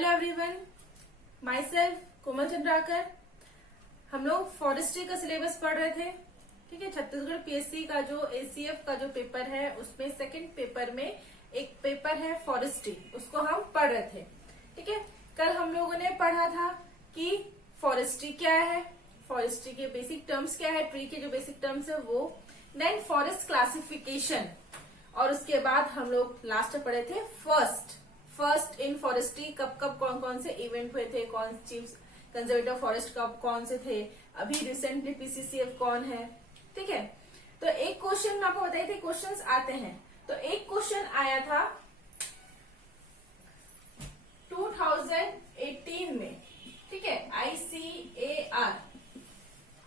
Hello everyone, my self कोमल चंद्राकर। हम लोग forestry का सिलेबस पढ़ रहे थे। ठीक है, छत्तीसगढ़ पीएससी का जो एसीएफ का जो पेपर है उसमें सेकंड पेपर में एक पेपर है फॉरेस्ट्री, उसको हम पढ़ रहे थे। ठीक है, कल हम लोगों ने पढ़ा था कि फॉरेस्ट्री क्या है, फॉरेस्ट्री के बेसिक टर्म्स क्या है, ट्री के जो बेसिक टर्म्स है वो, देन फॉरेस्ट क्लासिफिकेशन, और उसके बाद हम लोग लास्ट में पढ़े थे फर्स्ट इन फॉरेस्ट्री, कब कब कौन कौन से इवेंट हुए थे, कौन चीफ कंजर्वेटर फॉरेस्ट कब कौन से थे, अभी रिसेंटली पीसीसीएफ कौन है। ठीक है, तो एक क्वेश्चन मैं आपको बताई थी, क्वेश्चंस आते हैं। तो एक क्वेश्चन आया था 2018 में। ठीक है,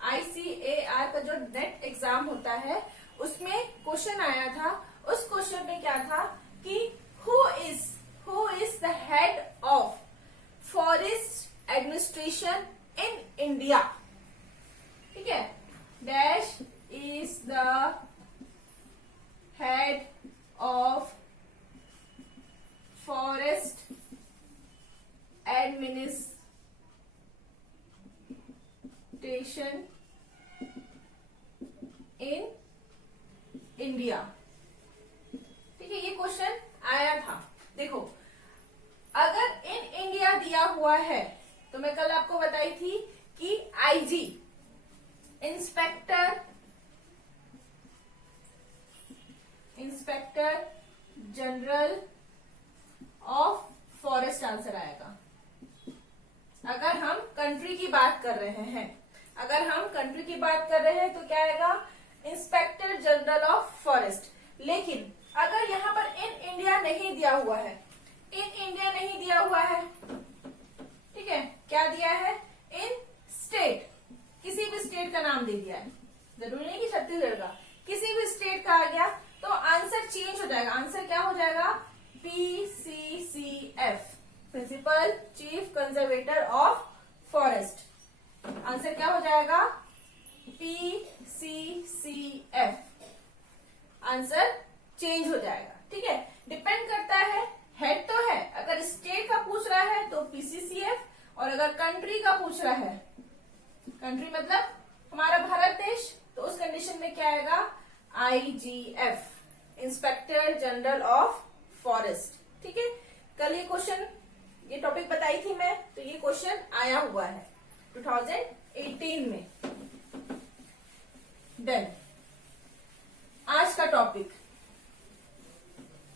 आईसीएआर का जो नेट एग्जाम होता है उसमें क्वेश्चन आया था। उस क्वेश्चन में क्या था कि who is the head of forest administration in India. ठीक है, dash is the head of forest administration in India. ठीक है, ये क्वेश्चन आया था। देखो, अगर इन इंडिया दिया हुआ है तो मैं कल आपको बताई थी कि IG, inspector general of forest answer आएगा। अगर हम कंट्री की बात कर रहे हैं, तो क्या आएगा, इंस्पेक्टर जनरल ऑफ फॉरेस्ट। लेकिन अगर यहाँ पर इन इंडिया नहीं दिया हुआ है, ठीक है, क्या दिया है, इन स्टेट, किसी भी स्टेट का नाम दे दिया है, जरूरी नहीं कि छत्तीसगढ़ का, किसी भी स्टेट का आ गया तो आंसर चेंज हो जाएगा। आंसर क्या हो जाएगा, PCCF, principal chief conservator of forest. Answer क्या हो जाएगा, पीसीसीएफ। आंसर चेंज हो जाएगा। ठीक है, डिपेंड करता है, हेड तो है, अगर स्टेट का पूछ रहा है तो पीसीसीएफ, और अगर कंट्री का पूछ रहा है, कंट्री मतलब हमारा भारत देश, तो उस कंडीशन में क्या आएगा, IGF, inspector general of forest. ठीक है, कल ये क्वेश्चन, ये टॉपिक बताई थी मैं, तो ये क्वेश्चन आया हुआ है 2018 में। देन आज का टॉपिक,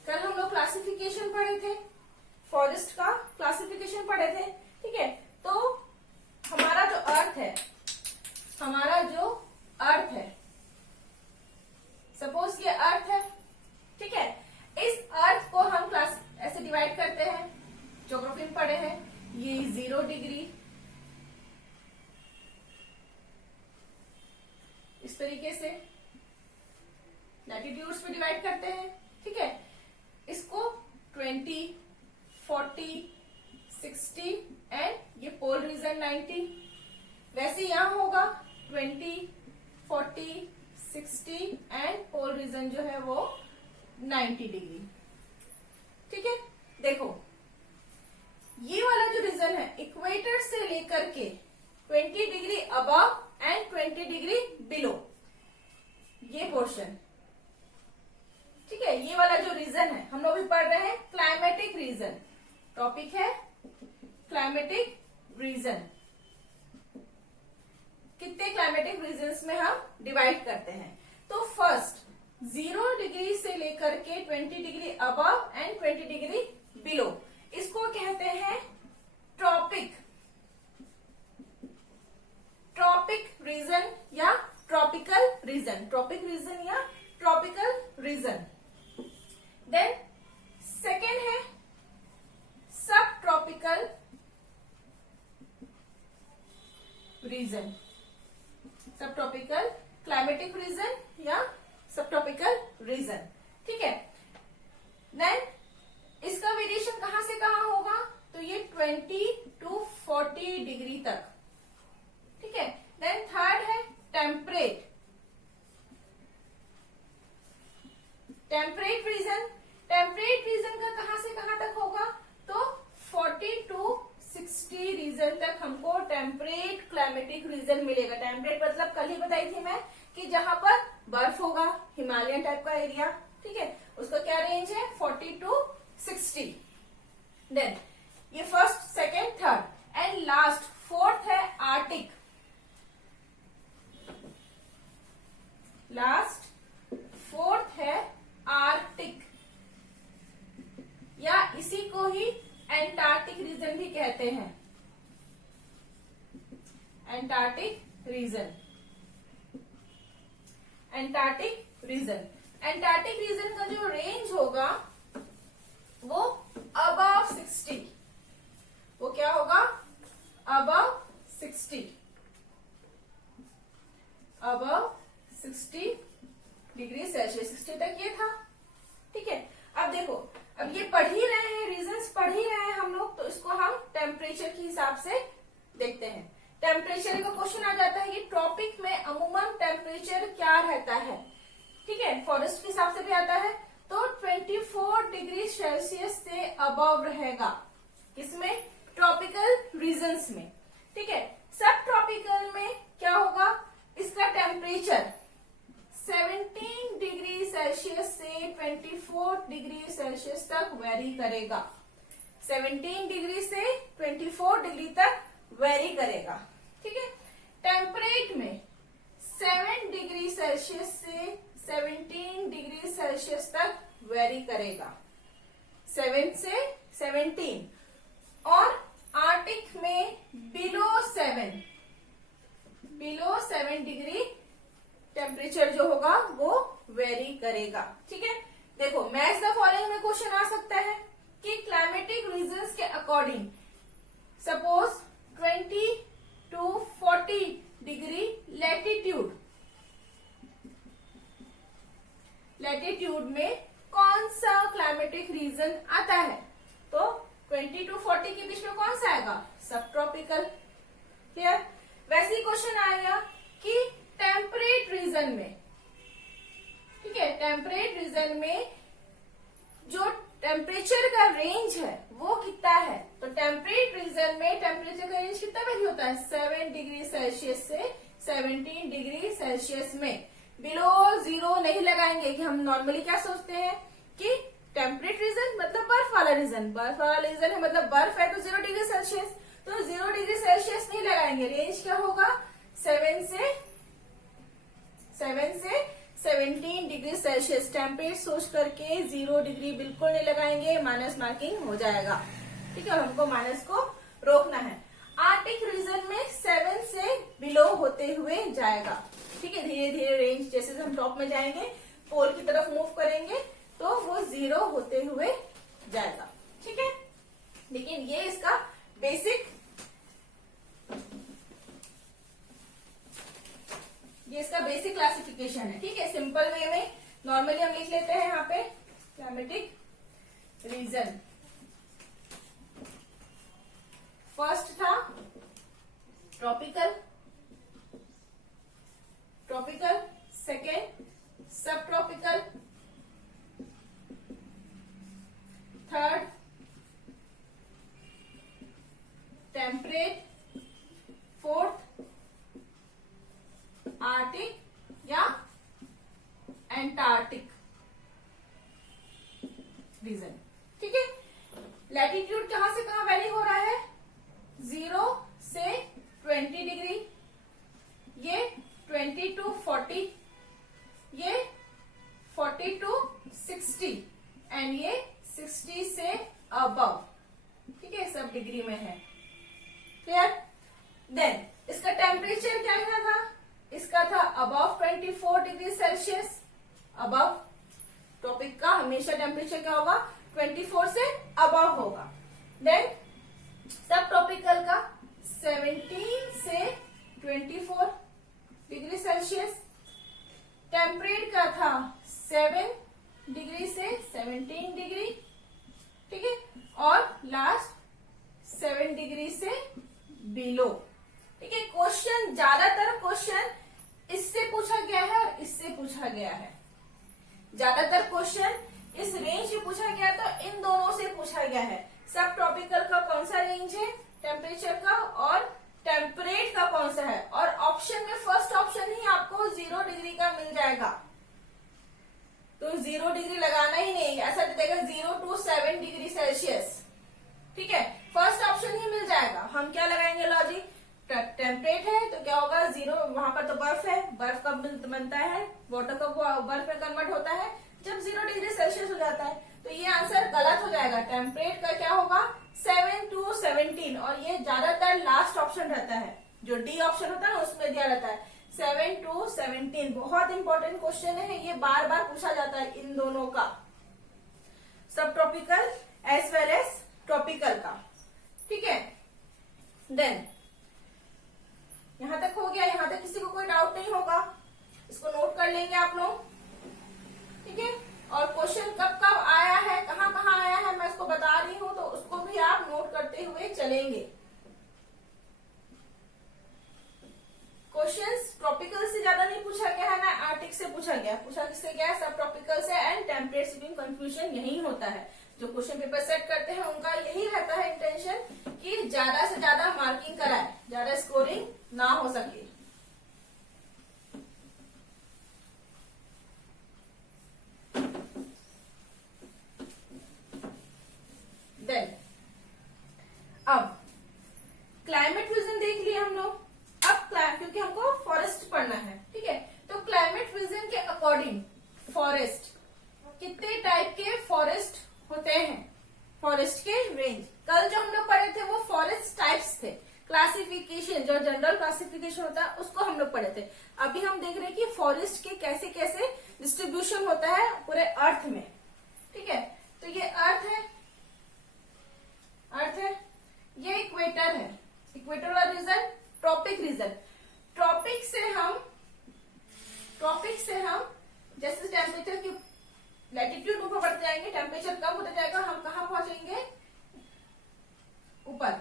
कल हम लोग क्लासिफिकेशन पढ़े थे, फॉरेस्ट का क्लासिफिकेशन पढ़े थे। ठीक है, तो हमारा जो अर्थ है, सपोज ये अर्थ है। ठीक है, इस अर्थ को हम क्लास ऐसे डिवाइड करते हैं, ज्योग्राफी में पढ़े हैं, ये 0 डिग्री, इस तरीके से लैटिट्यूड्स पे डिवाइड करते हैं। ठीक है, इसको 20, 40, 60 एंड ये पोल रीजन 90। वैसे यहां होगा 20, 40, 60 एंड पोल रीजन जो है वो 90 डिग्री। ठीक है, देखो ये वाला जो रीजन है इक्वेटर से लेकर के 20 degree above and 20 degree below, ये पोर्शन। ठीक है, ये वाला जो रीजन है, हम लोग भी पढ़ रहे हैं क्लाइमेटिक रीजन, टॉपिक है क्लाइमेटिक रीजन। कितने क्लाइमेटिक रीजन्स में हम डिवाइड करते हैं, तो फर्स्ट 0 डिग्री से लेकर के 20 degree above and 20 degree below, इसको कहते हैं ट्रॉपिक रीजन या ट्रॉपिकल रीजन। देन सेकेंड है सब ट्रॉपिकल रीजन, सब ट्रॉपिकल क्लाइमेटिक रीजन या सब ट्रॉपिकल रीजन। ठीक है, देन इसका वेरिएशन कहां से कहां होगा, तो ये 20 to 40 डिग्री तक। ठीक है, देन थर्ड है टेम्परेट रीजन। टेम्परेट रीजन का कहां से कहां तक होगा, तो 40 to क्लाइमेटिक रीजन मिलेगा। टेम्परेट मतलब कल ही बताई थी मैं कि जहां पर बर्फ होगा, हिमालयन टाइप का एरिया, ठीक है, उसका क्या रेंज है 40 to 60। देन ये first, second, third and last fourth है आर्टिक। लास्ट फोर्थ है आर्टिक, या इसी को ही एंटार्क्टिक रीजन भी कहते हैं। Antarctic region, Antarctic region, Antarctic region का जो रेंज होगा वो अबव 60, वो क्या होगा अबव 60, अबव 60 डिग्री सेल्सियस, 60 तक ये था, ठीक है। अब देखो, अब ये पढ़ ही रहे हैं, रीजंस पढ़ ही रहे हैं हम लोग, तो इसको हम टेम्परेचर के हिसाब से देखते हैं। टेम्परेचर का क्वेश्चन आ जाता है कि ट्रॉपिक में अमूमन टेम्परेचर क्या रहता है, ठीक है, फॉरेस्ट के हिसाब से भी आता है, तो 24 डिग्री सेल्सियस से अबव रहेगा। किसमें, ट्रॉपिकल रीजन्स में, ठीक है। सब ट्रॉपिकल में क्या होगा, इसका टेम्परेचर 17 डिग्री सेल्सियस से 24 डिग्री सेल्सियस तक वेरी करेगा। 17 डिग्री से 24 डिग्री तक वेरी करेगा, ठीक है। टेम्परेट में 7 डिग्री सेल्सियस से 17 डिग्री सेल्सियस तक वेरी करेगा, 7 से 17। और आर्टिक में बिलो 7 डिग्री टेम्परेचर जो होगा वो वेरी करेगा, ठीक है। देखो, मैच द फॉलोइंग में क्वेश्चन आ सकता है कि क्लाइमेटिक रीजन्स के according suppose 20 to 40 degree latitude में कौन सा क्लाइमेटिक रीजन आता है, तो 20 to 40 के बीच में कौन सा आएगा, सब ट्रॉपिकल। क्लियर। वैसे ही क्वेश्चन आएगा कि टेम्परेट रीजन में, ठीक है, टेम्परेट रीजन में जो टेम्परेचर का रेंज है वो कितना है, तो टेम्परेट रीजन में टेम्परेचर का रेंज कितना वेरी होता है, 7 डिग्री सेल्सियस से 17 डिग्री सेल्सियस में। बिलो 0 नहीं लगाएंगे कि हम नॉर्मली क्या सोचते हैं कि टेम्परेट रीजन मतलब बर्फ वाला रीजन, बर्फ वाला रीजन है मतलब बर्फ है तो 0 डिग्री सेल्सियस, तो 0 डिग्री सेल्सियस नहीं लगाएंगे। रेंज क्या होगा, 7 से 17 डिग्री सेल्सियस। टेम्परेट सोच करके 0 डिग्री बिल्कुल नहीं लगाएंगे, माइनस मार्किंग हो जाएगा, ठीक है, हमको माइनस को रोकना है। आर्टिक रीजन में 7 से बिलो होते हुए जाएगा, ठीक है, धीरे धीरे रेंज जैसे हम टॉप में जाएंगे पोल की तरफ मूव करेंगे तो वो 0 होते हुए जाएगा, ठीक है। लेकिन ये इसका बेसिक, ये इसका बेसिक क्लासिफिकेशन है, ठीक है। सिंपल वे में नॉर्मली हम लिख लेते हैं यहाँ पे क्लाइमेटिक रीजन। फर्स्ट था ट्रॉपिकल, सेकेंड सब tropical, third temperate, fourth Arctic या एंटार्क्टिक रीजन, ठीक है। लैटिट्यूड कहां से कहां वैरी हो रहा है, 0 से 20 डिग्री, ये 20 to 40, ये 40 to 60 एंड ये 60 से अबव, ठीक है, सब डिग्री में है। क्लियर। देन इसका टेम्परेचर क्या था, इसका था above 24 degree Celsius. Above topic का हमेशा टेम्परेचर क्या होगा, 24 से अबव होगा। देन सब ट्रॉपिकल का 17 से 24 डिग्री सेल्सियस। टेम्परेट का था 7 डिग्री से 17 डिग्री, ठीक है, और लास्ट 7 डिग्री से बिलो, ठीक है। क्वेश्चन, ज्यादातर क्वेश्चन इससे पूछा गया है और इससे पूछा गया है। ज्यादातर क्वेश्चन इस रेंज में पूछा गया तो इन दोनों से पूछा गया है। सब ट्रॉपिकल का कौन सा रेंज है टेम्परेचर का, और टेम्परेट का कौन सा है, और ऑप्शन में फर्स्ट ऑप्शन ही आपको 0 डिग्री का मिल जाएगा, तो 0 डिग्री लगाना ही नहीं, ऐसा देगा 0 to 7 डिग्री सेल्सियस। ठीक है, फर्स्ट ऑप्शन ही मिल जाएगा। हम क्या लगाएंगे लॉजिक, टेम्परेट है तो क्या होगा 0, वहां पर तो बर्फ है, बर्फ कब बनता है, वाटर कब बर्फ में कन्वर्ट होता है जब 0 डिग्री सेल्सियस हो जाता है, तो ये आंसर गलत हो जाएगा। टेम्परेट का क्या होगा 7 to 17, और ये ज्यादातर लास्ट ऑप्शन रहता है, जो डी ऑप्शन होता है ना उसमें दिया रहता है 7 to 17। बहुत इंपॉर्टेंट क्वेश्चन है ये, बार बार पूछा जाता है इन दोनों का, subtropical as well as tropical का। ठीक है, देन यहां तक हो गया, यहां तक किसी को कोई डाउट नहीं होगा, इसको नोट कर लेंगे आप लोग। ठीक है, और क्वेश्चन कब कब आया है, कहाँ कहाँ आया है, मैं इसको बता रही हूँ, तो उसको भी आप नोट करते हुए चलेंगे। क्वेश्चंस ट्रॉपिकल से ज्यादा नहीं पूछा गया है ना, आर्टिक से पूछा गया, पूछा किससे गया, सब ट्रॉपिकल से एंड टेम्परेट से भी कंफ्यूजन यही होता है। जो क्वेश्चन पेपर सेट करते हैं उनका यही रहता है इंटेंशन कि ज्यादा से ज्यादा मार्किंग कराए, ज्यादा स्कोरिंग ना हो सके। देन अब क्लाइमेट विजन देख लिया हम लोग, अब क्योंकि हमको फॉरेस्ट पढ़ना है, ठीक है, तो क्लाइमेट विजन के अकॉर्डिंग फॉरेस्ट कितने टाइप के फॉरेस्ट होते हैं, फॉरेस्ट के रेंज। कल जो हम लोग पढ़े थे वो फॉरेस्ट टाइप्स थे, क्लासिफिकेशन जो जनरल क्लासिफिकेशन होता है उसको हम लोग पढ़े थे। अभी हम देख रहे हैं कि फॉरेस्ट के कैसे कैसे डिस्ट्रीब्यूशन होता है पूरे अर्थ में। ठीक है, तो ये अर्थ है, ये इक्वेटर है, equatorial region, tropic region. Tropic से हम जैसे टेम्परेचर की लैटिट्यूड ऊपर बढ़ते जाएंगे, टेम्परेचर कम होता जाएगा, हम कहाँ पहुंचेंगे, ऊपर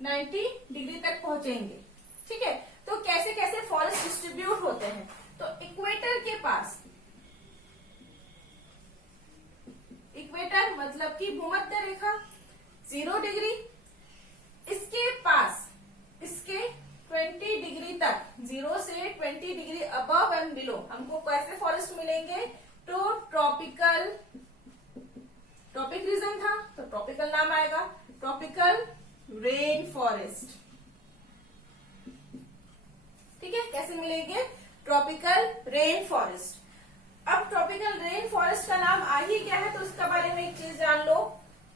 90 डिग्री तक पहुंचेंगे। ठीक है, तो कैसे कैसे फॉरेस्ट डिस्ट्रीब्यूट होते हैं, तो इक्वेटर के पास, इक्वेटर मतलब कि भूमध्य रेखा 0 डिग्री, इसके पास इसके 20 डिग्री तक, 0 से 20 डिग्री अबव एंड बिलो हमको कैसे फॉरेस्ट मिलेंगे, तो ट्रॉपिक रीजन था तो ट्रॉपिकल नाम आएगा, ट्रॉपिकल रेन फॉरेस्ट। ठीक है, कैसे मिलेंगे, ट्रॉपिकल रेन फॉरेस्ट। अब ट्रॉपिकल रेन फॉरेस्ट का नाम आ ही गया है तो उसके बारे में एक चीज जान लो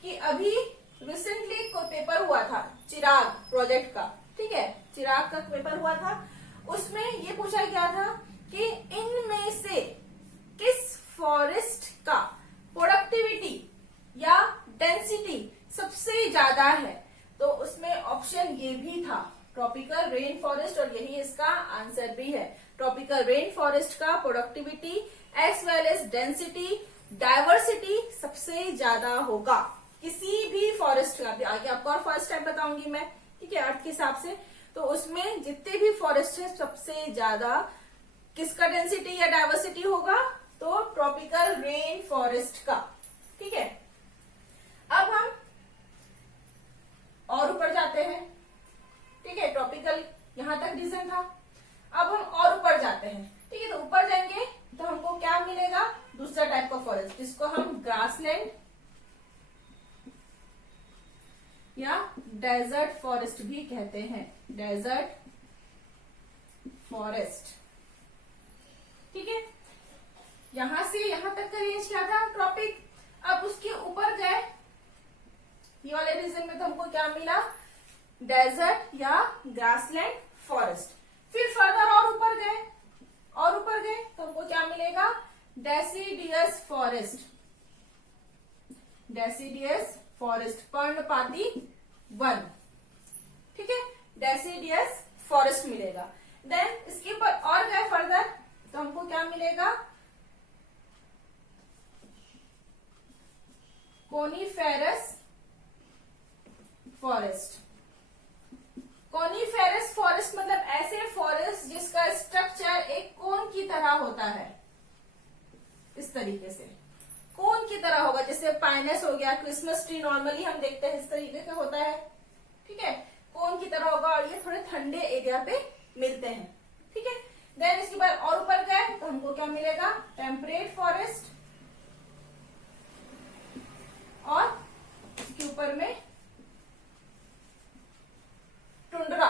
कि अभी रिसेंटली कोई पेपर हुआ था चिराग प्रोजेक्ट का, ठीक है, चिराग का पेपर हुआ था, उसमें ये पूछा गया था कि इनमें से किस फॉरेस्ट का प्रोडक्टिविटी या डेंसिटी सबसे ज्यादा है, तो उसमें ऑप्शन ये भी था ट्रॉपिकल रेन फॉरेस्ट, और यही इसका आंसर भी है। ट्रॉपिकल रेन फॉरेस्ट का productivity as well as density, diversity सबसे ज्यादा होगा किसी भी फॉरेस्ट का। आगे आपको और फर्स्ट टाइम बताऊंगी मैं, ठीक है, अर्थ के हिसाब से, तो उसमें जितने भी फॉरेस्ट है सबसे ज्यादा किसका डेंसिटी या डाइवर्सिटी होगा, तो ट्रॉपिकल रेन फॉरेस्ट का। ठीक है, अब हम और ऊपर जाते हैं। ठीक है, ट्रॉपिकल यहां तक रीजन था, अब हम और ऊपर जाते हैं। ठीक है, तो ऊपर जाएंगे तो हमको क्या मिलेगा, दूसरा टाइप का फॉरेस्ट जिसको हम ग्रासलैंड या डेजर्ट फॉरेस्ट भी कहते हैं, डेजर्ट फॉरेस्ट। ठीक है, यहां से यहां तक का रेंज क्या था, ट्रॉपिक। अब उसके ऊपर गए, ये वाले रीजन में तो हमको क्या मिला, डेजर्ट या ग्रासलैंड फॉरेस्ट। फिर फर्दर और ऊपर गए तो हमको क्या मिलेगा, डेसिडियस फॉरेस्ट, डेसिडियस फॉरेस्ट, पर्णपाती वन। ठीक है, डेसिडियस फॉरेस्ट मिलेगा। देन इसके ऊपर और गए फर्दर तो हमको क्या मिलेगा, कोनीफेरस फॉरेस्ट। कोनीफेरस फॉरेस्ट मतलब ऐसे फॉरेस्ट जिसका स्ट्रक्चर एक कोन की तरह होता है, इस तरीके से कोन की तरह होगा, जैसे पाइनस हो गया, क्रिसमस ट्री नॉर्मली हम देखते हैं इस तरीके का होता है। ठीक है, कोन की तरह होगा और ये थोड़े ठंडे एरिया पे मिलते हैं, ठीक है। देन इसके बाद और ऊपर गए तो हमको क्या मिलेगा, टेम्परेट फॉरेस्ट, और इसके ऊपर में टुंड्रा,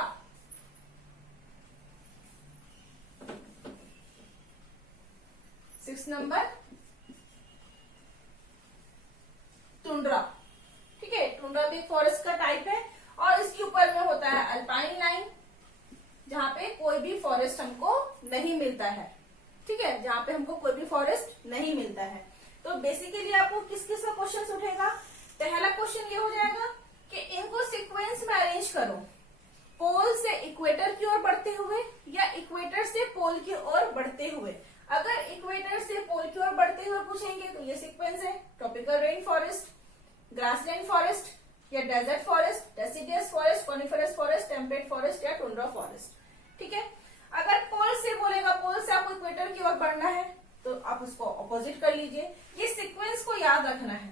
6 नंबर टुंड्रा, ठीक है। टुंड्रा भी फॉरेस्ट का टाइप है, और इसके ऊपर में होता है अल्पाइन लाइन, जहां पे कोई भी फॉरेस्ट हमको नहीं मिलता है, ठीक है, जहां पे हमको कोई भी फॉरेस्ट नहीं मिलता है। तो बेसिकली आपको किस किस का क्वेश्चन उठेगा, पहला क्वेश्चन ये हो जाएगा कि इनको सीक्वेंस में अरेंज करो, पोल से इक्वेटर की ओर बढ़ते हुए या इक्वेटर से पोल की ओर बढ़ते हुए। अगर इक्वेटर से पोल की ओर बढ़ते हुए पूछेंगे तो ये सीक्वेंस है, tropical rain forest, grassland forest या desert forest, deciduous forest, coniferous forest, temperate forest या टुंड्रा फॉरेस्ट, ठीक है। अगर पोल से बोलेगा, पोल से आपको इक्वेटर की ओर बढ़ना है तो आप उसको ऑपोजिट कर लीजिए। ये सीक्वेंस को याद रखना है,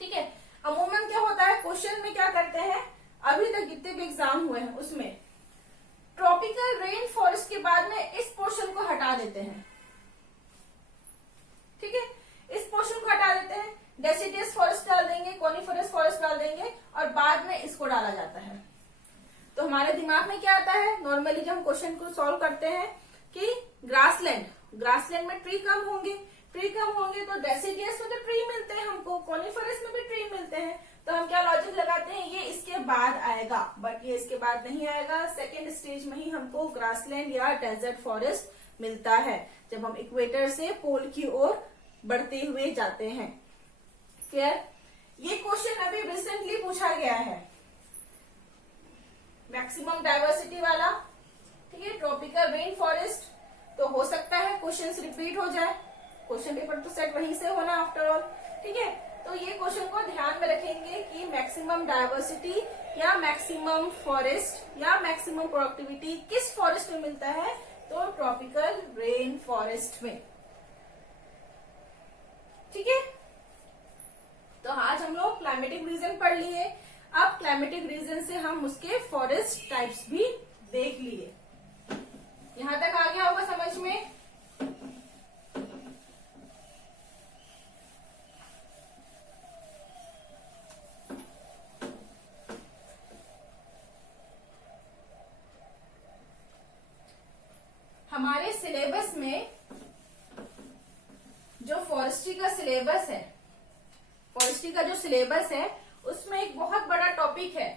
ठीक है। अमूमन क्या होता है, क्वेश्चन में क्या करते हैं, अभी तक जितने भी एग्जाम हुए हैं उसमें ट्रॉपिकल रेन फॉरेस्ट के बाद में इस पोर्शन को हटा देते हैं, ठीक है, इस पोर्शन को हटा देते हैं, डेसिडियस फॉरेस्ट डाल देंगे, कॉनिफरस फॉरेस्ट डाल देंगे और बाद में इसको डाला जाता है। तो हमारे दिमाग में क्या आता है, नॉर्मली जब हम क्वेश्चन को सॉल्व करते हैं कि ग्रासलैंड में ट्री कम होंगे, तो डेसिडियस में तो ट्री मिलते हैं हमको, कॉनिफरस में भी ट्री मिलते हैं, तो हम क्या लॉजिक लगाते हैं, ये इसके बाद आएगा, बट ये इसके बाद नहीं आएगा। सेकेंड स्टेज में ही हमको ग्रासलैंड या डेजर्ट फॉरेस्ट मिलता है, जब हम इक्वेटर से पोल की ओर बढ़ते हुए जाते हैं। क्लियर? ये क्वेश्चन अभी रिसेंटली पूछा गया है, मैक्सिमम डाइवर्सिटी वाला, ठीक है, ट्रॉपिकल रेन फॉरेस्ट। तो हो सकता है क्वेश्चंस रिपीट हो जाए, क्वेश्चन पेपर तो सेट वहीं से होना आफ्टर ऑल, ठीक है। तो ये क्वेश्चन को ध्यान में रखेंगे कि मैक्सिमम डाइवर्सिटी या मैक्सिमम फॉरेस्ट या मैक्सिमम प्रोडक्टिविटी किस फॉरेस्ट में मिलता है, तो ट्रॉपिकल रेन फॉरेस्ट में, ठीक है। तो आज हम लोग क्लाइमेटिक रीजन पढ़ लिए, अब क्लाइमेटिक रीजन से हम उसके फॉरेस्ट टाइप्स भी देख लिए। यहां तक आ गया होगा समझ में? हमारे सिलेबस में जो फॉरेस्ट्री का सिलेबस है, फॉरेस्ट्री का जो सिलेबस है उसमें एक बहुत बड़ा टॉपिक है,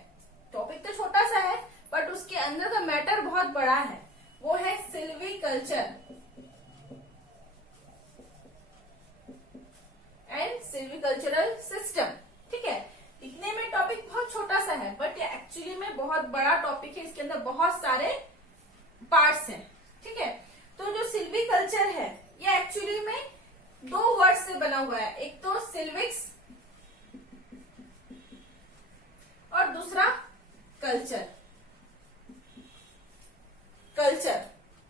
टॉपिक तो छोटा सा है बट उसके अंदर का मैटर बहुत बड़ा है, वो है सिल्वीकल्चर एंड सिल्वीकल्चरल सिस्टम, ठीक है। दिखने में टॉपिक बहुत छोटा सा है बट ये एक्चुअली में बहुत बड़ा टॉपिक है, इसके अंदर बहुत सारे पार्ट्स हैं, ठीक है। तो जो सिल्वीकल्चर है ये एक्चुअली में 2 वर्ड से बना हुआ है, एक तो सिल्विक्स और दूसरा कल्चर,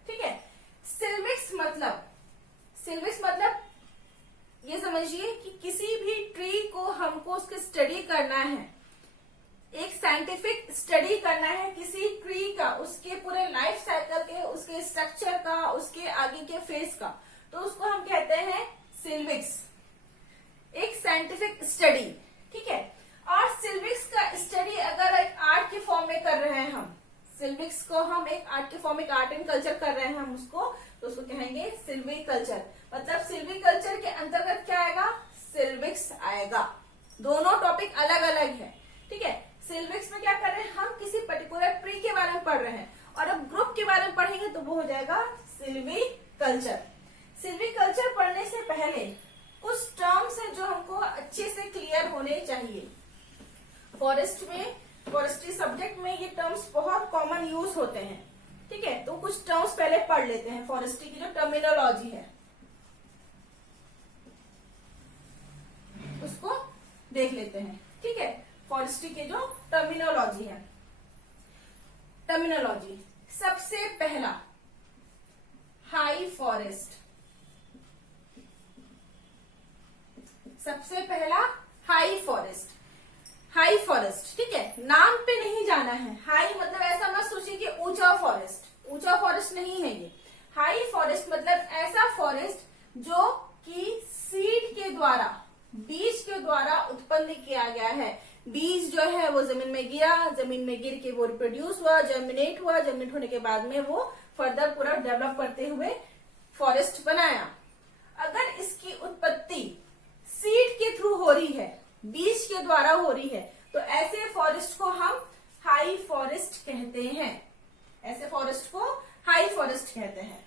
ठीक है। सिल्विक्स मतलब ये समझिए कि किसी भी ट्री को हमको उसकी स्टडी करना है, एक साइंटिफिक स्टडी करना है किसी ट्री का, उसके पूरे लाइफ साइकिल के, उसके स्ट्रक्चर का, उसके आगे के फेज का, तो उसको हम कहते हैं सिल्विक्स, एक साइंटिफिक स्टडी, ठीक है। और सिल्विक्स का स्टडी अगर एक आर्ट के फॉर्म में कर रहे हैं हम, सिल्विक्स को हम एक आर्ट के फॉर्म में, आर्ट एंड कल्चर कर रहे हैं हम उसको, तो उसको कहेंगे सिल्वीकल्चर। मतलब सिल्वीकल्चर के अंतर्गत क्या आएगा, सिल्विक्स आएगा। दोनों टॉपिक अलग अलग है, ठीक है। सिल्विक्स में क्या कर रहे हैं हम, किसी पर्टिकुलर ट्री के बारे में पढ़ रहे हैं, और अब ग्रुप के बारे में पढ़ेंगे तो वो हो जाएगा सिल्वीकल्चर। सिल्वीकल्चर पढ़ने से पहले कुछ टर्म्स हैं जो हमको अच्छे से क्लियर होने चाहिए। फॉरेस्ट में, फॉरेस्ट्री सब्जेक्ट में ये टर्म्स बहुत कॉमन यूज होते हैं, ठीक है। तो कुछ टर्म्स पहले पढ़ लेते हैं, फॉरेस्ट्री की जो टर्मिनोलॉजी है उसको देख लेते हैं, ठीक है। फॉरेस्ट्री के जो टर्मिनोलॉजी है, टर्मिनोलॉजी सबसे पहला हाई फॉरेस्ट, सबसे पहला हाई फॉरेस्ट, ठीक है। नाम पे नहीं जाना है। हाई मतलब ऐसा मत सोचिए कि ऊंचा फॉरेस्ट, ऊंचा फॉरेस्ट नहीं है ये। हाई फॉरेस्ट मतलब ऐसा फॉरेस्ट जो कि सीड के द्वारा, बीज के द्वारा उत्पन्न किया गया है। बीज जो है वो जमीन में गिरा, जमीन में गिर के वो रिप्रोड्यूस हुआ, जर्मिनेट हुआ, जर्मिनेट होने के बाद में वो फर्दर पूरा डेवलप करते हुए फॉरेस्ट बनाया। अगर इसकी उत्पत्ति सीड के थ्रू हो रही है, बीज के द्वारा हो रही है, तो ऐसे फॉरेस्ट को हम हाई फॉरेस्ट कहते हैं। ऐसे फॉरेस्ट को हाई फॉरेस्ट कहते हैं।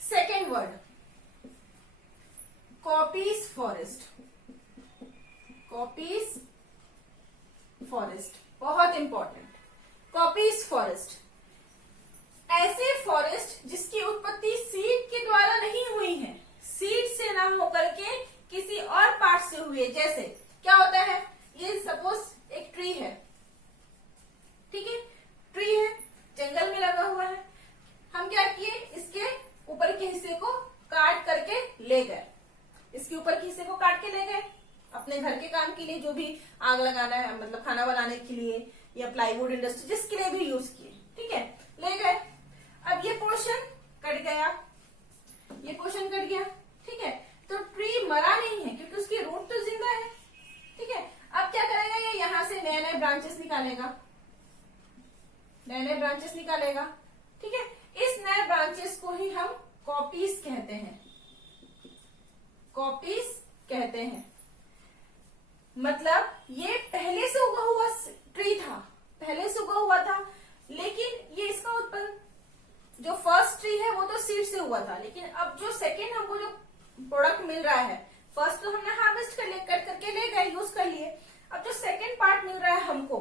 Second word copies forest. Copies forest बहुत इंपॉर्टेंट। कॉपीज फॉरेस्ट ऐसे फॉरेस्ट जिसकी उत्पत्ति सीड के द्वारा नहीं हुई है, सीड से ना होकर के किसी और पार्ट से हुई है। जैसे क्या होता है, ये सपोज एक ट्री है, ठीक है, ट्री है, जंगल में लगा हुआ है। हम क्या किए, इसके ऊपर के हिस्से को काट करके ले गए, इसके ऊपर के हिस्से को काट के ले गए अपने घर के काम के लिए, जो भी आग लगाना है, मतलब खाना बनाने के लिए या प्लाईवुड इंडस्ट्री जिसके लिए भी यूज किए, ठीक है, ले गए। अब ये पोर्शन कट गया, ये पोर्शन कट गया, ठीक है, तो ट्री मरा नहीं है क्योंकि उसकी रूट तो जिंदा है, ठीक है। अब क्या करेगा, ये यहां से नए नए ब्रांचेस निकालेगा, नए नए ब्रांचेस निकालेगा, ठीक है। इस नए ब्रांचेस को ही हम कॉपीज कहते हैं, कॉपीज कहते हैं। मतलब ये पहले से उगा हुआ ट्री था, पहले से उगा हुआ था, लेकिन ये इसका उत्पन्न, जो फर्स्ट ट्री है वो तो सीड से हुआ था, लेकिन अब जो सेकेंड हमको जो प्रोडक्ट मिल रहा है, फर्स्ट तो हमने हार्वेस्ट कर लिया, कट करके ले गए, यूज कर लिए। अब जो सेकेंड पार्ट मिल रहा है हमको,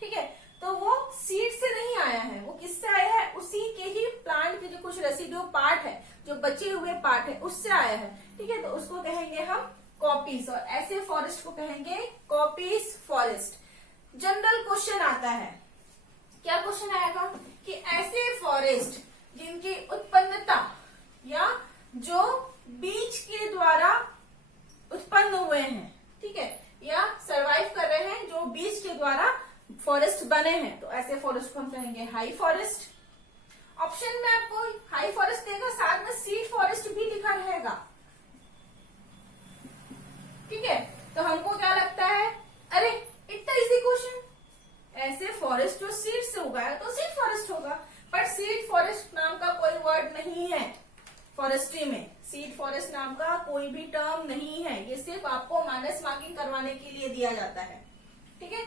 ठीक है, तो वो सीड से नहीं आया है, वो किससे आया है, उसी के ही प्लांट के जो कुछ रेसिड्यू पार्ट है, जो बचे हुए पार्ट है, उससे आया है, ठीक है। तो उसको कहेंगे हम कॉपीज, और ऐसे फॉरेस्ट को कहेंगे कॉपीज फॉरेस्ट। जनरल क्वेश्चन आता है, क्या क्वेश्चन आएगा कि ऐसे फॉरेस्ट जिनकी उत्पन्नता या जो बीज के द्वारा उत्पन्न हुए हैं, ठीक है, या सरवाइव कर रहे हैं, जो बीज के द्वारा फॉरेस्ट बने हैं, तो ऐसे फॉरेस्ट को हम कहेंगे हाई फॉरेस्ट। ऑप्शन में आपको हाई फॉरेस्ट देगा, साथ में सीड फॉरेस्ट भी लिखा रहेगा, ठीक है। तो हमको क्या लगता है, अरे इतना इजी क्वेश्चन, ऐसे फॉरेस्ट जो सीड से उगा है तो सीड फॉरेस्ट होगा, पर सीड फॉरेस्ट नाम का कोई वर्ड नहीं है फॉरेस्ट्री में, सीड फॉरेस्ट नाम का कोई भी टर्म नहीं है, ये सिर्फ आपको माइनस मार्किंग करवाने के लिए दिया जाता है, ठीक है।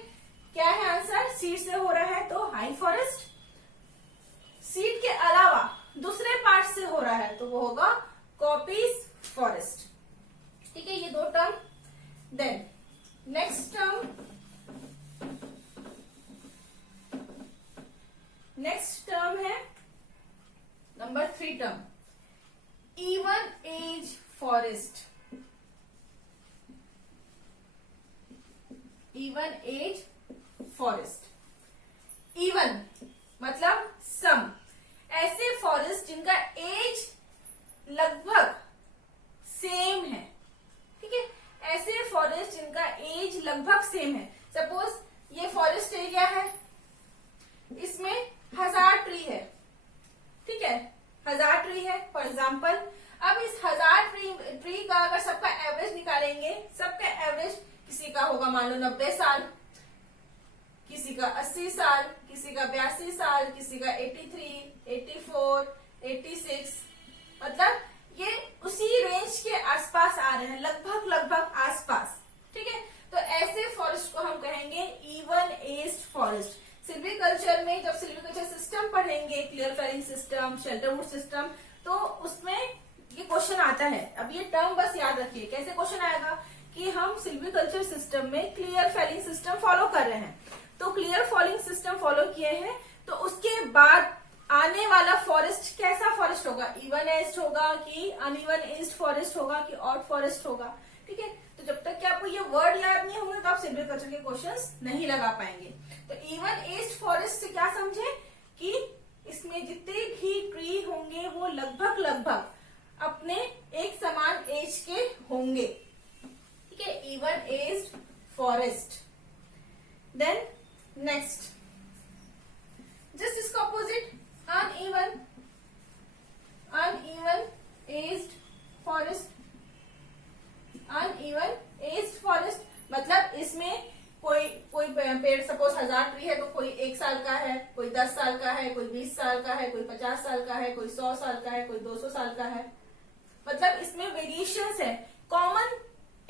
क्या है आंसर, सीड से हो रहा है तो हाई फॉरेस्ट, सीड के अलावा दूसरे पार्ट से हो रहा है तो वो होगा कॉपीज फॉरेस्ट, ठीक है। ये दो term. Then next term, next term है number 3 term, even age forest. Even age forest, even मतलब सम, ऐसे फॉरेस्ट जिनका एज लगभग सेम है, ठीक है, ऐसे फॉरेस्ट जिनका एज लगभग सेम है। सपोज ये फॉरेस्ट एरिया है, इसमें 1000 ट्री है, ठीक है, 1000 ट्री है फॉर एग्जाम्पल। अब इस 1000 ट्री का अगर सबका एवरेज निकालेंगे, सबका एवरेज किसी का होगा मान लो 90 साल, किसी का 80 साल, किसी का 82 साल, किसी का 83, 84, 86, मतलब ये उसी रेंज के आसपास आ रहे हैं, लगभग लगभग आसपास, ठीक है। तो ऐसे फॉरेस्ट को हम कहेंगे इवन एज्ड फॉरेस्ट। सिल्वीकल्चर में जब सिल्वीकल्चर सिस्टम पढ़ेंगे, क्लियर फेलिंग सिस्टम, शेल्टरवुड सिस्टम, तो उसमें ये क्वेश्चन आता है। अब ये टर्म बस याद रखिए, कैसे क्वेश्चन आएगा कि हम सिल्वीकल्चर सिस्टम में क्लियर फेलिंग सिस्टम फॉलो कर रहे हैं, तो क्लियर फेलिंग सिस्टम फॉलो किए हैं, तो उसके बाद आने वाला फॉरेस्ट कैसा फॉरेस्ट होगा, इवन एज्ड होगा कि अनइवन एज्ड फॉरेस्ट होगा कि ऑड फॉरेस्ट होगा, ठीक है। तो जब तक कि आपको ये वर्ड याद नहीं होंगे तो आप सिल्वीकल्चर के क्वेश्चंस नहीं लगा पाएंगे। तो इवन एज्ड फॉरेस्ट से क्या समझे कि इसमें जितने भी ट्री होंगे वो लगभग लगभग अपने एक समान एज के होंगे, ठीक है, even aged forest. Then next, just इसका opposite, uneven aged forest. Uneven aged forest मतलब इसमें कोई पेड़ सपोज 1000 ट्री है तो कोई 1 साल का है, कोई 10 साल का है, कोई 20 साल का है, कोई 50 साल का है, कोई 100 साल का है, कोई 200 साल का है। मतलब इसमें वेरिएशंस है, कॉमन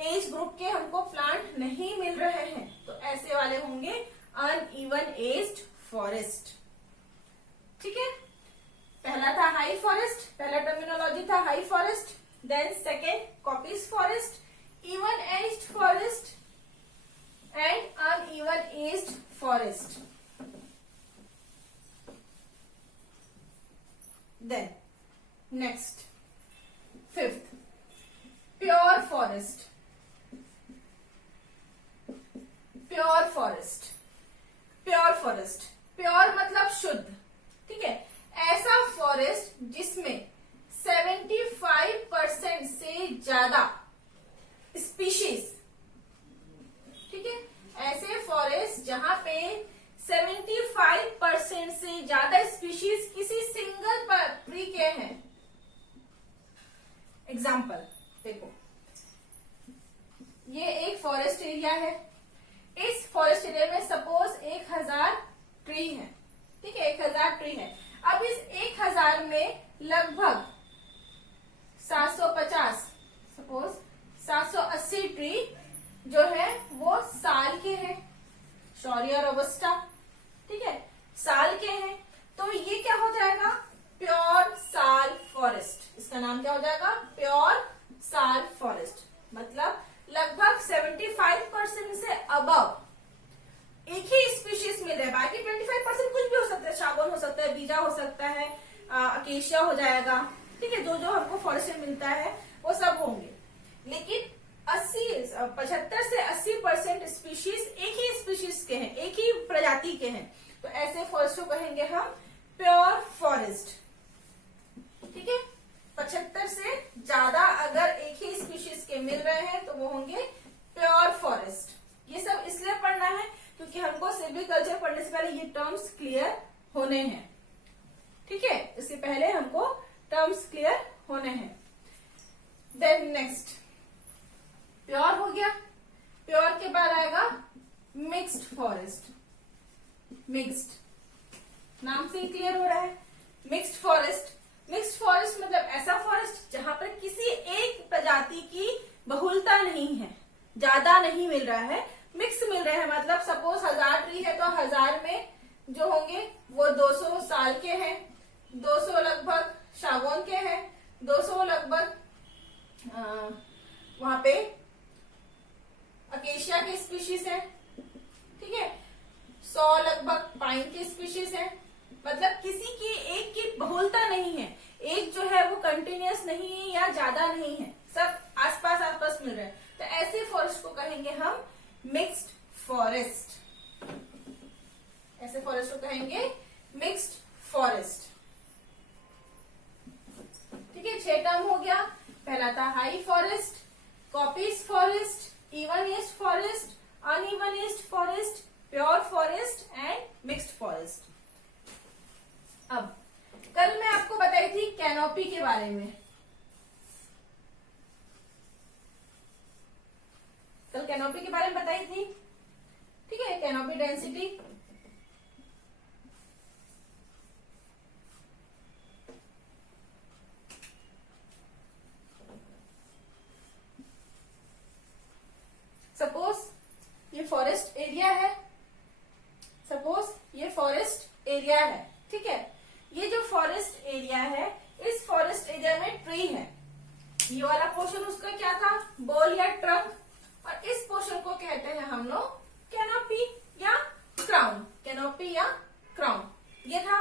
एज ग्रुप के हमको प्लांट नहीं मिल रहे हैं, तो ऐसे वाले होंगे अनइवन एज्ड फॉरेस्ट। ठीक है, पहला था हाई फॉरेस्ट, पहला टर्मिनोलॉजी था high forest, then second coppice forest, even aged forest and uneven aged forest. Then next, fifth, pure forest. Pure forest, pure forest, pure मतलब शुद्ध। ठीक है, ऐसा फॉरेस्ट जिसमें 75% से ज्यादा स्पीशीज, ठीक है, ऐसे फॉरेस्ट जहां पे 75% से ज्यादा स्पीशीज किसी सिंगल ट्री के हैं। एग्जाम्पल देखो, ये एक फॉरेस्ट एरिया है, इस फॉरेस्ट एरिया में सपोज 1000 ट्री है। ठीक है, 1000 ट्री है। अब इस 1000 में लगभग 750 सपोज 780 ट्री जो है वो साल के हैं, शौर्य रोबस्टा। ठीक है, साल के हैं, तो ये क्या हो जाएगा, प्योर साल फॉरेस्ट। इसका नाम क्या हो जाएगा, प्योर साल फॉरेस्ट। मतलब लगभग 75% से अबव एक ही स्पीशीज मिल रहा है, बाकी 25% कुछ भी हो सकता है, सागौन हो सकता है, बीजा हो सकता है, अकेशिया हो जाएगा। ठीक है, जो जो हमको फॉरेस्ट में मिलता है वो सब होंगे, लेकिन 75 से 80% स्पीशीज एक ही स्पीशीज के हैं, एक ही प्रजाति के हैं, तो ऐसे फॉरेस्ट को कहेंगे हम प्योर फॉरेस्ट। ठीक है, 75 से ज्यादा अगर एक ही स्पीशीज के मिल रहे हैं तो वो होंगे प्योर फॉरेस्ट। ये सब इसलिए पढ़ना है क्योंकि हमको सिल्वीकल्चर पढ़ने से पहले ये टर्म्स क्लियर होने हैं। ठीक है, इससे पहले हमको टर्म्स क्लियर होने हैं। देन नेक्स्ट, प्योर हो गया, प्योर के बाद आएगा मिक्स्ड फॉरेस्ट। मिक्स्ड नाम से ही क्लियर हो रहा है, मिक्स्ड फॉरेस्ट। मिक्स्ड फॉरेस्ट मतलब ऐसा फॉरेस्ट जहां पर किसी एक प्रजाति की बहुलता नहीं है, ज्यादा नहीं मिल रहा है, मिक्स मिल रहे हैं। मतलब सपोज 1000 ट्री है तो 1000 में जो होंगे वो 200 साल के हैं, 200 लगभग सागौन के हैं, 200 लगभग वहां पे अकेशिया के स्पीशीज है। ठीक है, 100 लगभग पाइन के स्पीशीज है। मतलब किसी की एक की बहुलता नहीं है, एक जो है वो कंटिन्यूअस नहीं है या ज्यादा नहीं है, सब आसपास मिल रहे हैं, तो ऐसे फॉरेस्ट को कहेंगे हम मिक्स्ड फॉरेस्ट। ऐसे फॉरेस्ट को कहेंगे मिक्स्ड फॉरेस्ट। ठीक है, 6 टर्म हो गया। पहला था high forest, copies forest, even aged forest, uneven aged forest, pure forest and mixed forest. अब कल मैं आपको बताई थी कैनोपी के बारे में, कल कैनोपी के बारे में बताई थी। ठीक है, कैनोपी डेंसिटी, सपोज ये फॉरेस्ट एरिया है, सपोज ये फॉरेस्ट एरिया है। ठीक है, ये जो फॉरेस्ट एरिया है, इस फॉरेस्ट एरिया में ट्री है, ये वाला पोर्शन उसका क्या था, बोल या ट्रंक, और इस पोर्शन को कहते हैं हम लोग कैनोपी या क्राउन। कैनोपी या क्राउन ये था।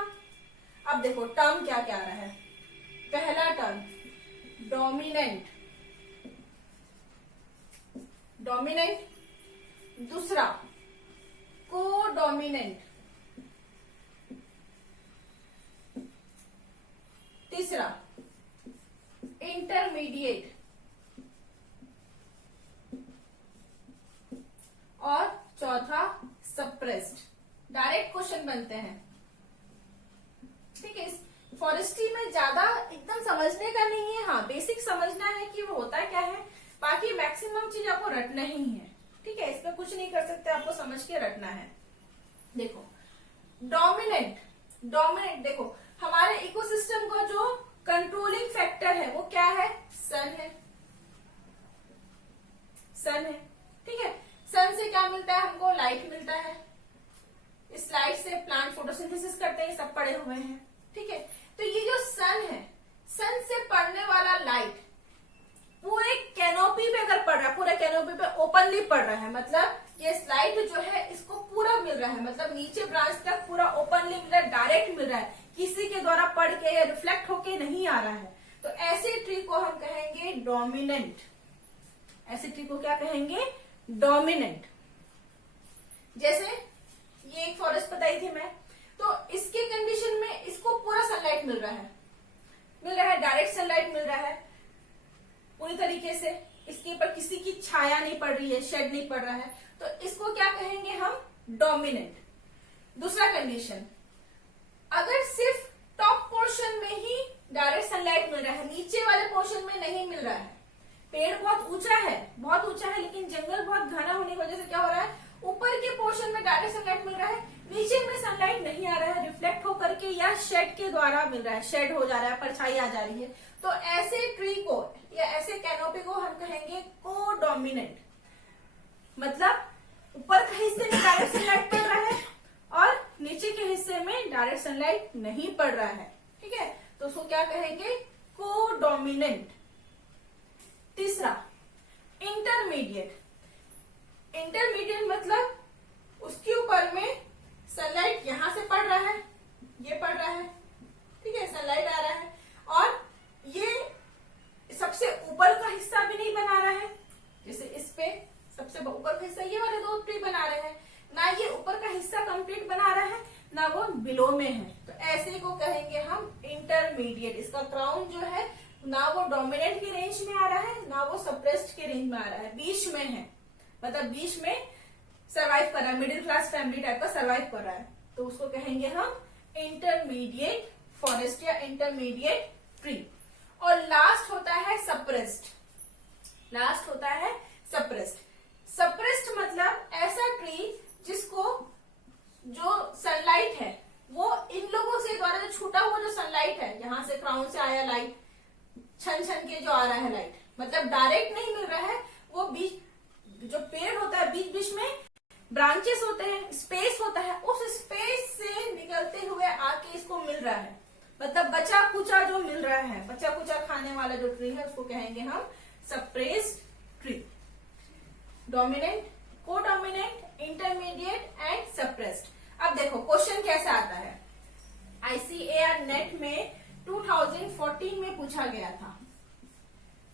अब देखो टर्म क्या क्या आ रहा है। पहला टर्म डोमिनेंट, डोमिनेंट, दूसरा को डोमिनेंट, तीसरा इंटरमीडिएट, और चौथा सप्रेस्ड। डायरेक्ट क्वेश्चन बनते हैं। ठीक है, फॉरेस्ट्री में ज्यादा एकदम समझने का नहीं है, हाँ बेसिक समझना है कि वो होता क्या है, बाकी मैक्सिमम चीज आपको रटना ही है। ठीक है, इसमें कुछ नहीं कर सकते, आपको समझ के रटना है। देखो डोमिनेंट, डोमिनेंट देखो हमारे इकोसिस्टम का जो कंट्रोलिंग फैक्टर है वो क्या है, सन है, सन है। ठीक है, सन से क्या मिलता है हमको, लाइट मिलता है। इस लाइट से प्लांट फोटोसिंथेसिस करते हैं, सब पड़े हुए हैं। ठीक है, तो ये जो सन है, सन से पड़ने वाला लाइट पूरे कैनोपी पे अगर पड़ रहा है, पूरे कैनोपी पे ओपनली पड़ रहा है, मतलब ये लाइट जो है इसको पूरा मिल रहा है, मतलब नीचे ब्रांच तक पूरा ओपनली मिल रहा है, डायरेक्ट मिल रहा है, किसी के द्वारा पड़ के या रिफ्लेक्ट होके नहीं आ रहा है। तो ऐसे ट्री को हम कहेंगे डोमिनेंट। ऐसे ट्री को क्या कहेंगे, डोमिनेंट। जैसे ये एक फॉरेस्ट बताई थी मैं, तो इसके कंडीशन में इसको पूरा सनलाइट मिल रहा है, डायरेक्ट सनलाइट मिल रहा है पूरी तरीके से, इसके ऊपर किसी की छाया नहीं पड़ रही है, शेड नहीं पड़ रहा है, तो इसको क्या कहेंगे हम, डोमिनेंट। दूसरा कंडीशन, अगर सिर्फ टॉप पोर्शन में ही डायरेक्ट सनलाइट मिल रहा है, नीचे वाले पोर्शन में नहीं मिल रहा है, पेड़ बहुत ऊंचा है, बहुत ऊंचा है, लेकिन जंगल बहुत घना होने की वजह से क्या हो रहा है, ऊपर के पोर्शन में डायरेक्ट सनलाइट मिल रहा है, नीचे में सनलाइट नहीं आ रहा है, रिफ्लेक्ट होकर के या शेड के द्वारा मिल रहा है, शेड हो जा रहा है, परछाई आ जा रही है। तो ऐसे ट्री को या ऐसे कैनोपी को हम कहेंगे कोडोमिनेंट। मतलब ऊपर के हिस्से में डायरेक्ट सनलाइट पड़ रहा है और नीचे के हिस्से में डायरेक्ट सनलाइट नहीं पड़ रहा है। ठीक है, तो उसको क्या कहेंगे, कोडोमिनेंट। तीसरा इंटरमीडिएट। इंटरमीडिएट मतलब उसके ऊपर में सनलाइट यहां से पड़ रहा है, ये पड़ रहा है, ठीक है, सनलाइट आ रहा है, और ये सबसे ऊपर का हिस्सा भी नहीं बना रहा है, जैसे इस पे सबसे ऊपर का हिस्सा ये वाले दो ट्री बना रहे हैं, ना ये ऊपर का हिस्सा कंप्लीट बना रहा है, ना वो बिलो में है, तो ऐसे को कहेंगे हम इंटरमीडिएट। इसका क्राउन जो है ना वो डोमिनेंट की रेंज में आ रहा है, ना वो सप्रेस्ड की रेंज में आ रहा है, बीच में है, मतलब बीच में सरवाइव कर रहा है, मिडिल क्लास फैमिली टाइप का सरवाइव कर रहा है, तो उसको कहेंगे हम इंटरमीडिएट फॉरेस्ट या इंटरमीडिएट ट्री। और लास्ट होता है सप्रेस्ड। लास्ट होता है सप्रेस्ड। सप्रेस्ड मतलब ऐसा ट्री जिसको जो सनलाइट है वो इन लोगों से द्वारा जो छूटा हुआ जो सनलाइट है, यहां से क्राउन से आया लाइट, छन छन के जो आ रहा है लाइट, मतलब डायरेक्ट नहीं मिल रहा है, वो बीच जो पेड़ होता है बीच बीच में ब्रांचेस होते हैं, स्पेस होता है, उस स्पेस से निकलते हुए आके इसको मिल रहा है, मतलब बचा कुचा जो मिल रहा है, बचा कुचा खाने वाला जो ट्री है उसको कहेंगे हम suppressed tree. Dominant, codominant, intermediate and suppressed. अब देखो क्वेश्चन कैसे आता है, ICAR नेट में 2014 में पूछा गया था।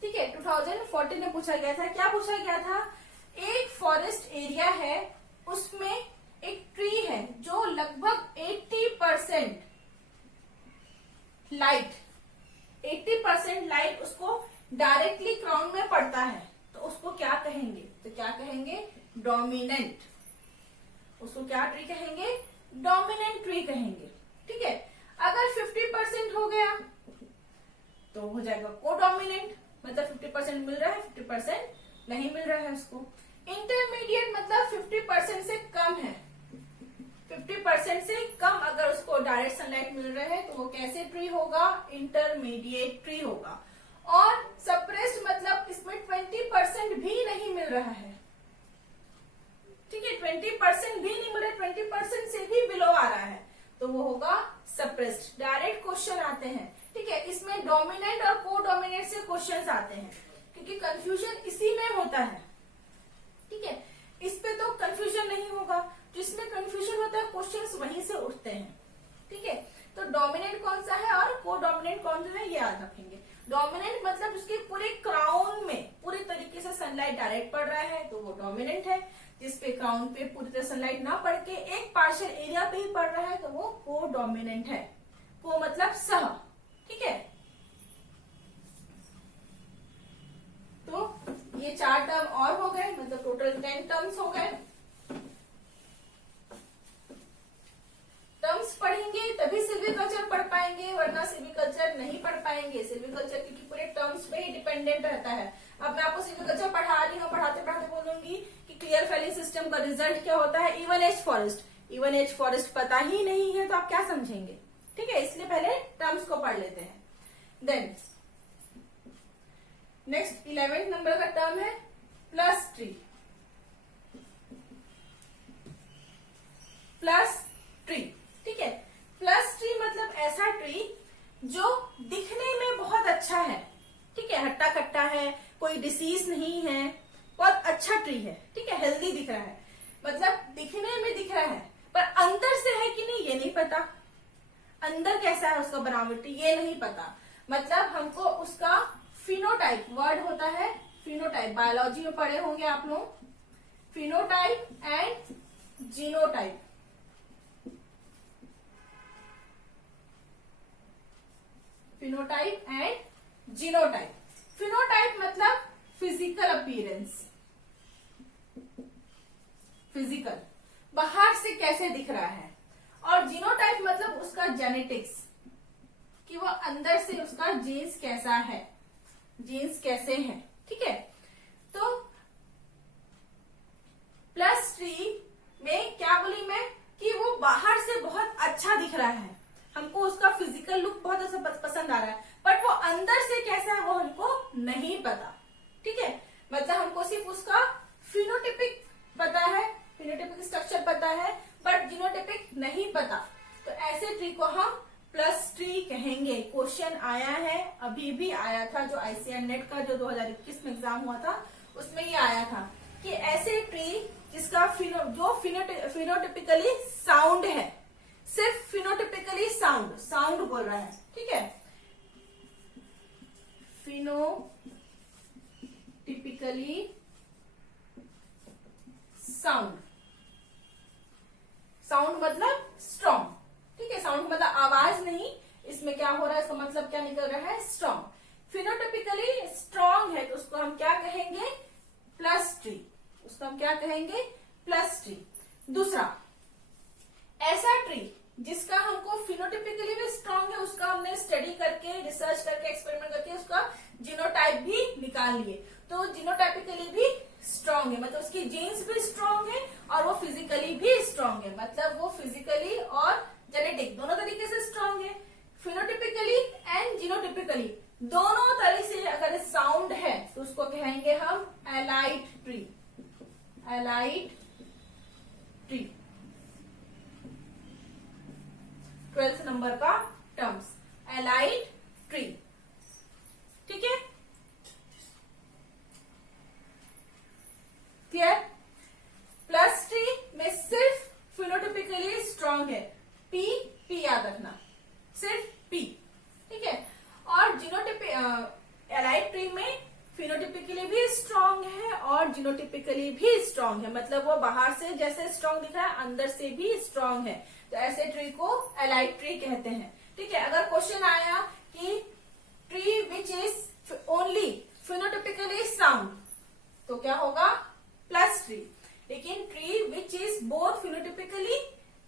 ठीक है, 2014 में पूछा गया था। क्या पूछा गया था, एक फॉरेस्ट एरिया है, उसमें एक ट्री है जो लगभग 80% लाइट, 80% लाइट उसको डायरेक्टली क्राउन में पड़ता है, तो उसको क्या कहेंगे, तो क्या कहेंगे, डोमिनेंट। उसको क्या ट्री कहेंगे, डोमिनेंट ट्री कहेंगे। ठीक है, अगर 50% हो गया तो हो जाएगा कोडोमिनेंट, मतलब 50% मिल रहा है, 50% नहीं मिल रहा है उसको। इंटरमीडिएट मतलब 50% से कम है, 50% से कम अगर उसको डायरेक्ट सनलाइट मिल रहा है तो वो कैसे ट्री होगा, इंटरमीडिएट ट्री होगा। और सप्रेस्ड मतलब इसमें 20% भी नहीं मिल रहा है। ठीक है, 20% भी नहीं मिल रहा है, 20% से भी बिलो आ रहा है, तो वो होगा सप्रेस्ड। डायरेक्ट क्वेश्चन आते हैं। ठीक है, इसमें डोमिनेंट और कोडोमिनेंट से क्वेश्चंस आते हैं, क्योंकि कंफ्यूजन इसी में होता है। ठीक है, इस पे तो कंफ्यूजन नहीं होगा, जिसमें कंफ्यूजन होता है क्वेश्चंस वहीं से उठते हैं। ठीक है, तो डोमिनेंट कौन सा है और कोडोमिनेंट कौन सा है ये याद रखेंगे। डोमिनेंट मतलब उसके पूरे क्राउन में पूरी तरीके से सनलाइट डायरेक्ट पड़ रहा है तो वो डोमिनेंट है। जिसपे क्राउन पे पूरी तरह सनलाइट ना पड़ के एक पार्शियल एरिया पे ही पड़ रहा है तो वो कोडोमिनेंट है। को मतलब सह। ठीक है, तो ये 4 टर्म और हो गए, मतलब टोटल 10 टर्म्स हो गए। पढ़ना सिल्वीकल्चर नहीं पढ़ पाएंगे। सिल्वीकल्चर क्योंकि पूरे टर्म्स पे ही डिपेंडेंट रहता है। अब मैं आपको सिल्वीकल्चर पढ़ा रही हूँ, पढ़ाते पढ़ाते बोलूंगी कि क्लियर फेलिंग सिस्टम का रिजल्ट क्या होता है, even age forest. Even age forest पता ही नहीं है तो आप क्या समझेंगे, ठीक है। इसलिए पहले टर्म्स को पढ़ लेते हैं। देन नेक्स्ट 11th नंबर का टर्म है प्लस ट्री। प्लस ट्री, ठीक है। प्लस ट्री मतलब ऐसा ट्री जो दिखने में बहुत अच्छा है, ठीक है, हट्टा कट्टा है, कोई डिसीज नहीं है, बहुत अच्छा ट्री है, ठीक है, हेल्दी दिख रहा है, मतलब दिखने में दिख रहा है, पर अंदर से है कि नहीं ये नहीं पता, अंदर कैसा है उसका बनावटी ये नहीं पता। मतलब हमको उसका फिनोटाइप, वर्ड होता है फिनोटाइप, बायोलॉजी में पढ़े होंगे आप लोग, phenotype and genotype. Phenotype and genotype. Phenotype मतलब फिजिकल अपीयरेंस, फिजिकल, बाहर से कैसे दिख रहा है, और जीनोटाइप मतलब उसका जेनेटिक्स, कि वो अंदर से उसका जीन्स कैसा है, जीन्स कैसे हैं, ठीक है। तो प्लस ट्री में क्या बोली मैं कि वो बाहर से बहुत अच्छा दिख रहा है, हमको उसका फिजिकल लुक बहुत अच्छा पसंद आ रहा है, बट वो अंदर से कैसा है वो हमको नहीं पता, ठीक है। मतलब हमको सिर्फ उसका फिनोटिपिक पता है, फिनोटिपिक स्ट्रक्चर पता है, बट जीनोटिपिक नहीं पता। तो ऐसे ट्री को हम प्लस ट्री कहेंगे। क्वेश्चन आया है, अभी भी आया था, जो आईसीआर नेट का जो 2021 में एग्जाम हुआ था उसमें ये आया था कि ऐसे ट्री जिसका फिनोटिपिकली साउंड है, सिर्फ फिनोटिपिकली साउंड बोल रहा है, ठीक है, फिनोटिपिकली साउंड मतलब स्ट्रॉन्ग, ठीक है, साउंड मतलब आवाज नहीं, इसमें क्या हो रहा है, इसका मतलब क्या निकल रहा है, स्ट्रॉन्ग। फिनोटिपिकली स्ट्रॉन्ग है तो उसको हम क्या कहेंगे, प्लस ट्री, उसको हम क्या कहेंगे, प्लस ट्री। दूसरा, ऐसा ट्री जिसका हमको फिनोटिपिकली भी स्ट्रॉन्ग है, उसका हमने स्टडी करके, रिसर्च करके, एक्सपेरिमेंट करके उसका जीनोटाइप भी निकाल लिए, तो जीनोटाइपिकली भी स्ट्रॉन्ग है, मतलब उसकी जीन्स भी स्ट्रॉन्ग है और वो फिजिकली भी स्ट्रॉन्ग है, मतलब वो फिजिकली और जेनेटिक दोनों तरीके से स्ट्रॉन्ग है। फिनोटिपिकली एंड जीनोटिपिकली दोनों तरह से अगर साउंड है तो उसको कहेंगे हम allied tree, allied tree. 12th number का टर्म्स एलाइड ट्री, ठीक है, क्लियर। प्लस ट्री में सिर्फ फिनोटिपिकली स्ट्रॉन्ग है, पी याद रखना, सिर्फ पी, ठीक है। और एलाइड ट्री में फिनोटिपिकली भी स्ट्रॉन्ग है और जीनोटिपिकली भी स्ट्रॉन्ग है, मतलब वो बाहर से जैसे स्ट्रॉन्ग दिख रहा है अंदर से भी स्ट्रॉन्ग है, तो ऐसे ट्री को एलाइड ट्री कहते हैं, ठीक है। अगर क्वेश्चन आया कि tree which is only phenotypically sound तो क्या होगा, प्लस ट्री। लेकिन tree which is both phenotypically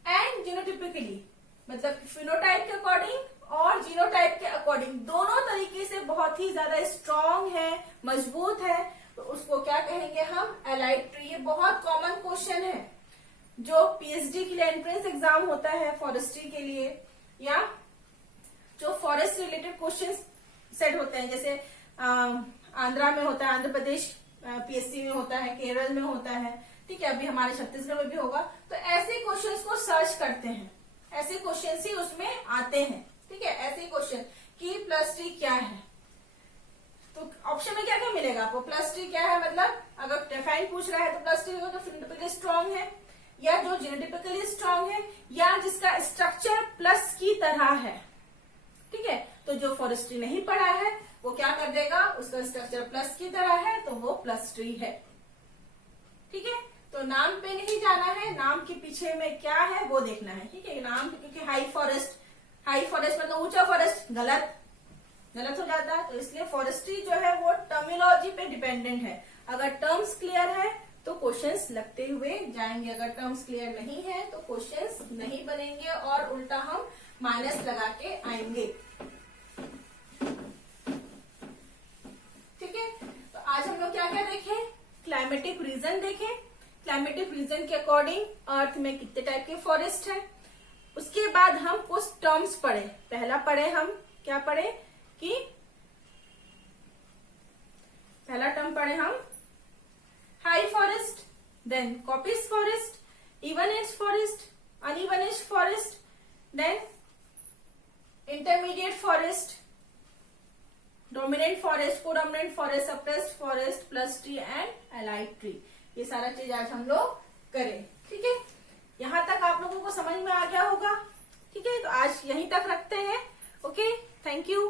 and genotypically, मतलब फिनोटाइप के अकॉर्डिंग और जीनोटाइप के अकॉर्डिंग दोनों तरीके से बहुत ही ज्यादा स्ट्रॉन्ग है, मजबूत है, तो उसको क्या कहेंगे हम, एलाइड ट्री। ये बहुत कॉमन क्वेश्चन है जो पीएचडी के लिए एंट्रेंस एग्जाम होता है, फॉरेस्ट्री के लिए, या जो फॉरेस्ट रिलेटेड क्वेश्चन सेट होते हैं, जैसे आंध्रा में होता है, आंध्र प्रदेश पीएससी में होता है, केरल में होता है, ठीक है, अभी हमारे छत्तीसगढ़ में भी होगा, तो ऐसे क्वेश्चंस को सर्च करते हैं, ऐसे क्वेश्चंस ही उसमें आते हैं, ठीक है। ऐसे क्वेश्चन कि प्लस ट्री क्या है, तो ऑप्शन में क्या क्या मिलेगा आपको, प्लस ट्री क्या है, मतलब अगर डिफाइन पूछ रहा है तो प्लस ट्री होगा जो फिनोटिपिकली स्ट्रॉन्ग है, या जो जीनोटिपिकली स्ट्रॉन्ग है, या जिसका स्ट्रक्चर प्लस की तरह है, ठीक है। तो जो फॉरेस्ट्री नहीं पढ़ा है वो क्या कर देगा, उसका स्ट्रक्चर प्लस की तरह है तो वो प्लस ट्री है, ठीक है। तो नाम पे नहीं जाना है, नाम के पीछे में क्या है वो देखना है, ठीक है। नाम क्योंकि हाई फॉरेस्ट मतलब ऊंचा फॉरेस्ट गलत हो जाता है, तो इसलिए फॉरेस्ट्री जो है वो टर्मिनोलॉजी पे डिपेंडेंट है। अगर टर्म्स क्लियर है तो क्वेश्चंस लगते हुए जाएंगे। अगर टर्म्स क्लियर नहीं है तो क्वेश्चंस नहीं बनेंगे और उल्टा हम माइनस लगा के आएंगे। ठीक है, तो आज हम लोग क्या क्या देखे? क्लाइमेटिक रीजन देखे। क्लाइमेटिक रीजन के अकॉर्डिंग अर्थ में कितने टाइप के फॉरेस्ट है। उसके बाद हम कुछ टर्म्स पढ़े। पहला पढ़े हम क्या पढ़े कि पहला टर्म पढ़े हम high forest, then coppice forest, even age forest, uneven age forest, then intermediate forest, dominant forest, codominant forest, suppressed forest, plus tree and allied tree. ये सारा चीज आज हम लोग करें। ठीक है, यहां तक आप लोगों को समझ में आ गया होगा। ठीक है, तो आज यहीं तक रखते हैं। Okay, thank you.